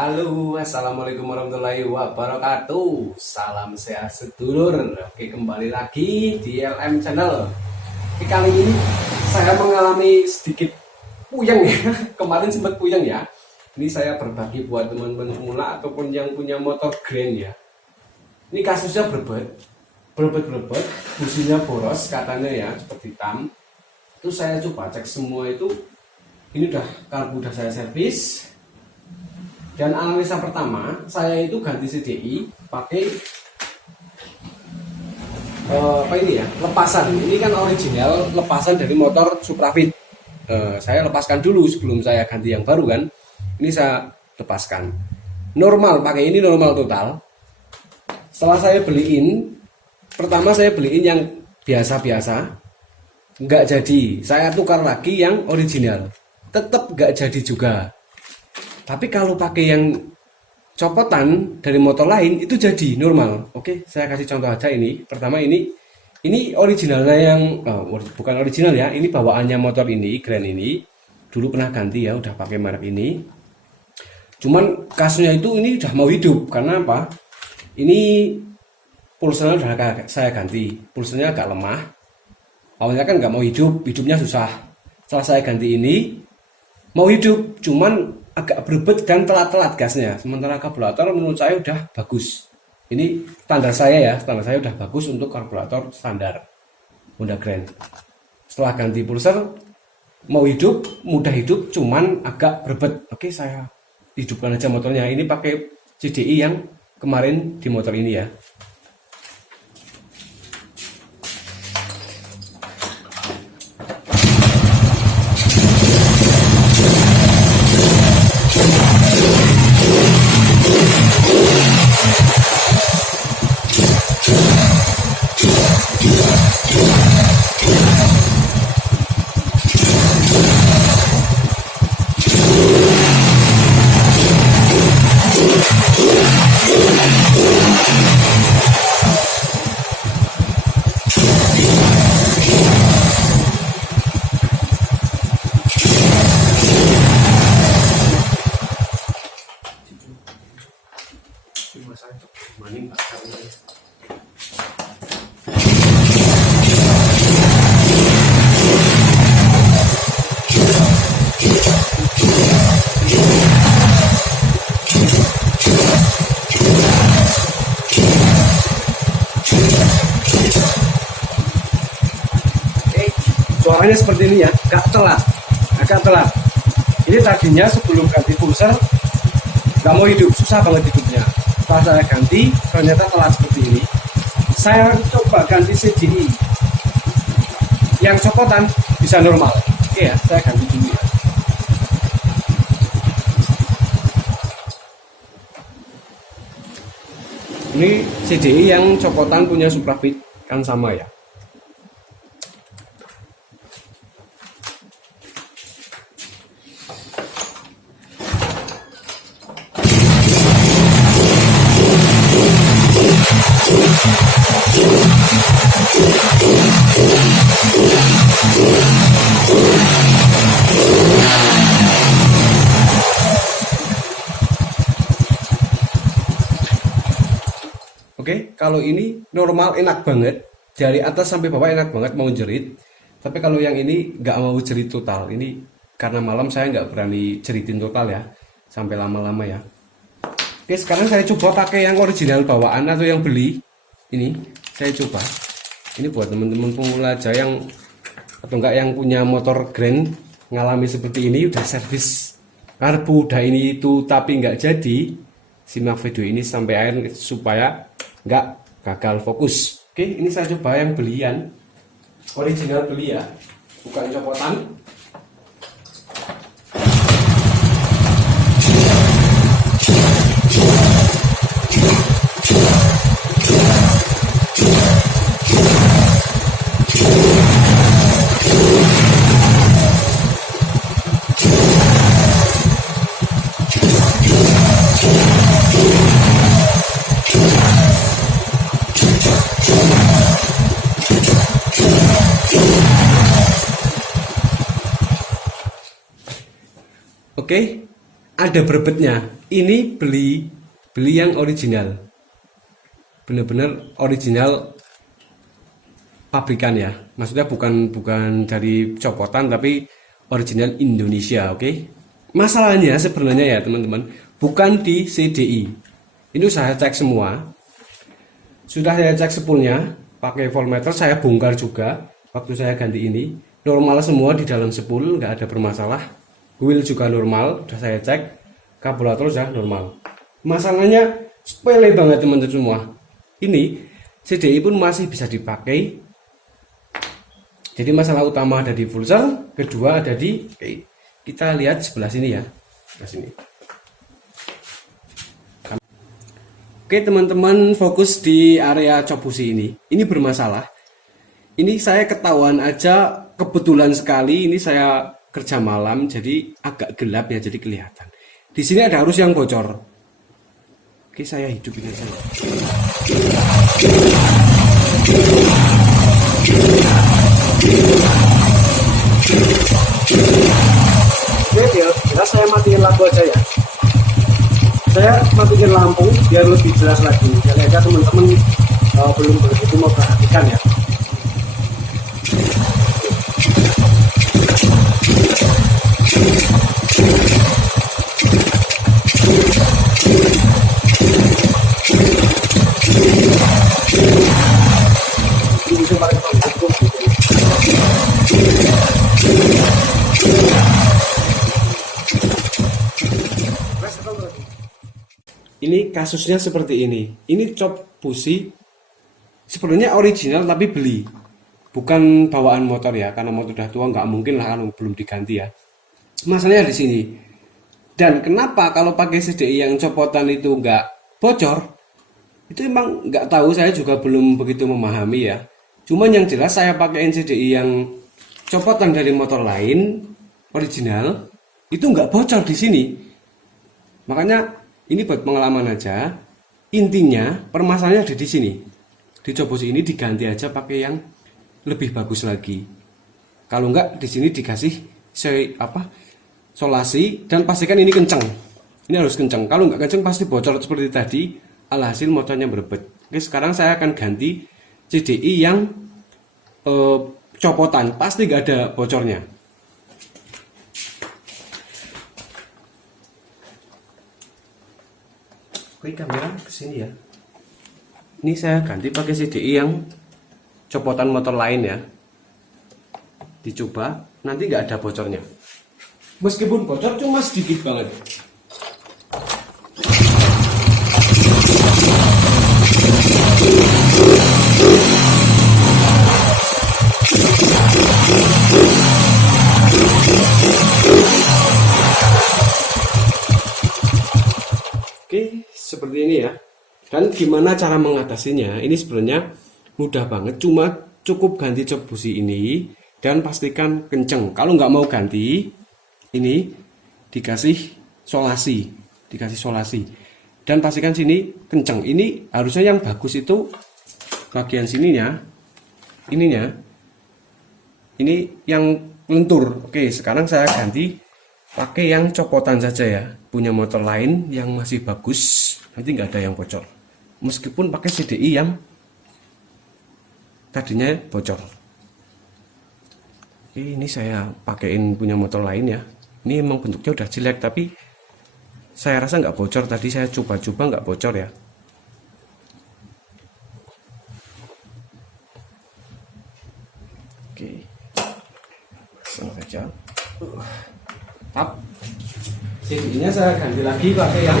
Halo, assalamualaikum warahmatullahi wabarakatuh. Salam sehat sedulur. Oke, kembali lagi di LM Channel. Kali ini saya mengalami sedikit puyeng ya. Kemarin sempat puyeng ya. Ini saya berbagi buat teman-teman pemula ataupun yang punya motor grand ya. Ini kasusnya berbet, businya boros katanya ya, seperti hitam. Itu saya coba cek semua itu. Ini karbu udah saya servis. Dan analisa pertama, saya itu ganti CDI pakai lepasan. Ini kan original lepasan dari motor Suprafit. Saya lepaskan dulu sebelum saya ganti yang baru kan. Ini saya lepaskan. Normal, pakai ini normal total. Setelah saya beliin, pertama saya beliin yang biasa-biasa, nggak jadi. Saya tukar lagi yang original, tetap nggak jadi juga. Tapi kalau pakai yang copotan dari motor lain itu jadi normal. Oke, saya kasih contoh aja ini. Pertama ini originalnya yang bukan original ya. Ini bawaannya motor ini, Grand ini. Dulu pernah ganti ya, udah pakai merek ini. Cuman kasusnya itu ini udah mau hidup karena apa? Ini pulsanya udah saya ganti. Pulsanya agak lemah. Awalnya kan nggak mau hidup, hidupnya susah. Setelah saya ganti ini mau hidup, cuman agak berebet dan telat-telat gasnya. Sementara karburator menurut saya udah bagus. Ini standar saya udah bagus untuk karburator standar Honda Grand. Setelah ganti pulser mau hidup, mudah hidup, cuman agak berebet. Oke, saya hidupkan aja motornya. Ini pakai CDI yang kemarin di motor ini ya. Suaranya seperti ini ya, agak telat. Ini tadinya sebelum ganti pulser nggak mau hidup, susah banget hidupnya. Setelah saya ganti, ternyata telat seperti ini. Saya coba ganti CDI yang copotan bisa normal. Oke ya, saya ganti dulu ya. Ini CDI yang copotan punya Suprafit kan sama ya. Oke, kalau ini normal enak banget. Dari atas sampai bawah enak banget mau jerit. Tapi kalau yang ini nggak mau jerit total. Ini karena malam saya nggak berani jeritin total ya. Sampai lama-lama ya. Oke, sekarang saya coba pakai yang original bawaan atau yang beli. Ini saya coba. Ini buat teman-teman pemula aja yang atau enggak yang punya motor grand ngalami seperti ini, udah servis karbu udah ini itu tapi nggak jadi. Simak video ini sampai akhir supaya nggak gagal fokus. Oke, ini saya coba yang belian original beli ya, bukan copotan. Oke, ada berbetnya. Ini beli yang original, bener-bener original pabrikan ya, maksudnya bukan dari copotan tapi original Indonesia. Oke, masalahnya sebenarnya ya teman-teman, bukan di CDI. Ini saya cek semua, sudah saya cek spoolnya pakai voltmeter, saya bongkar juga waktu saya ganti ini, normal semua di dalam spool, nggak ada bermasalah. Wheel juga normal, sudah saya cek, karburator sudah normal. Masalahnya sepele banget teman-teman semua. Ini CDI pun masih bisa dipakai. Jadi masalah utama ada di full cell, kedua ada di, kita lihat sebelah sini ya, sebelah sini. Oke teman-teman, fokus di area cop busi ini. Ini bermasalah. Ini saya ketahuan aja, kebetulan sekali ini saya kerja malam, jadi agak gelap ya, jadi kelihatan. Di sini ada arus yang bocor. Oke, saya hidupin aja. Oke, biar saya matiin lampu aja ya. Saya matiin lampu biar lebih jelas lagi. Jadi aja teman-teman belum begitu mau perhatikan ya. Ini kasusnya seperti ini. Ini cop busi sebenarnya original tapi beli, bukan bawaan motor ya, karena motor udah tua nggak mungkin lah kalau belum diganti ya. Masalahnya di sini. Dan kenapa kalau pakai CDI yang copotan itu nggak bocor? Itu emang nggak tahu, saya juga belum begitu memahami ya. Cuman yang jelas saya pakai CDI yang copotan dari motor lain original itu nggak bocor di sini. Makanya ini buat pengalaman aja. Intinya permasalahannya ada di sini. Di cop busi ini diganti aja pakai yang lebih bagus lagi. Kalau nggak di sini dikasih solasi dan pastikan ini kencang. Ini harus kencang. Kalau nggak kencang pasti bocor seperti tadi. Alhasil motornya berebet. Oke, sekarang saya akan ganti CDI yang copotan. Pasti nggak ada bocornya. Oke, kamera ke sini ya. Ini saya ganti pakai CDI yang copotan motor lain ya. Dicoba, nanti nggak ada bocornya. Meskipun bocor cuma sedikit banget. Oke, seperti ini ya. Dan gimana cara mengatasinya? Ini sebenarnya mudah banget, cuma cukup ganti cop busi ini dan pastikan kenceng. Kalau nggak mau ganti, ini dikasih solasi, dan pastikan sini kenceng. Ini harusnya yang bagus itu bagian sininya, ininya, ini yang lentur. Oke, sekarang saya ganti pakai yang copotan saja ya, punya motor lain yang masih bagus, nanti nggak ada yang bocor. Meskipun pakai CDI yang tadinya bocor. Ini saya pakaiin punya motor lain ya. Ini emang bentuknya udah jelek, tapi saya rasa nggak bocor. Tadi saya coba-coba nggak bocor ya. Oke, langsung saja. Tap. CDI-nya saya ganti lagi pakai yang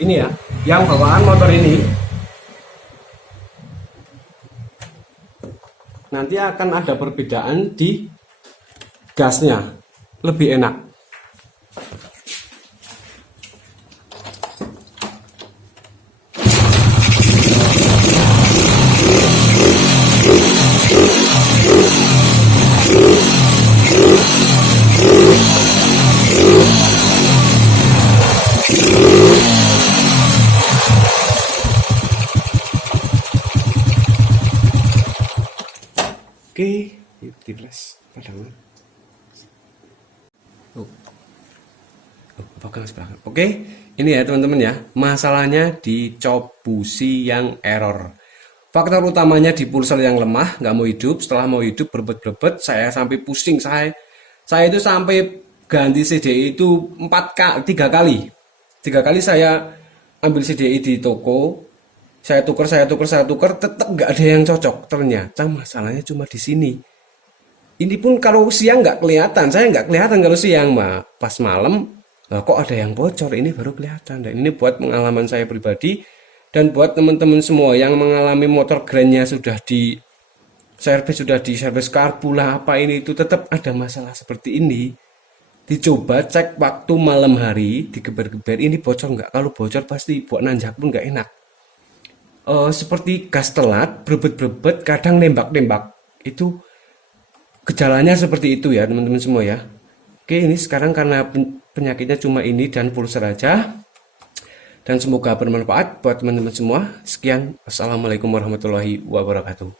ini ya, yang bawaan motor ini. Nanti akan ada perbedaan di gasnya, lebih enak. Oke, di flash padahal. Pegang sebelah. Oke, ini ya teman-teman ya. Masalahnya di cop busi yang error. Faktor utamanya di pulser yang lemah, nggak mau hidup. Setelah mau hidup berbet-berbet, saya sampai pusing. Saya itu sampai ganti CDI itu 3 kali. 3 kali saya ambil CDI di toko, saya tukar, tetap nggak ada yang cocok. Ternyata masalahnya cuma di sini. Ini pun kalau siang nggak kelihatan, saya nggak kelihatan kalau siang, mah pas malam kok ada yang bocor, ini baru kelihatan. Dan ini buat pengalaman saya pribadi dan buat teman-teman semua yang mengalami motor grandnya sudah di servis karbu lah apa ini itu tetap ada masalah seperti ini. Dicoba cek waktu malam hari, digeber-geber ini bocor nggak? Kalau bocor pasti buat nanjak pun nggak enak. Seperti gas telat, berebet-berebet, kadang nembak-nembak. Itu gejalanya seperti itu ya teman-teman semua ya. Oke, ini sekarang karena penyakitnya cuma ini dan pulser aja. Dan semoga bermanfaat buat teman-teman semua. Sekian, assalamualaikum warahmatullahi wabarakatuh.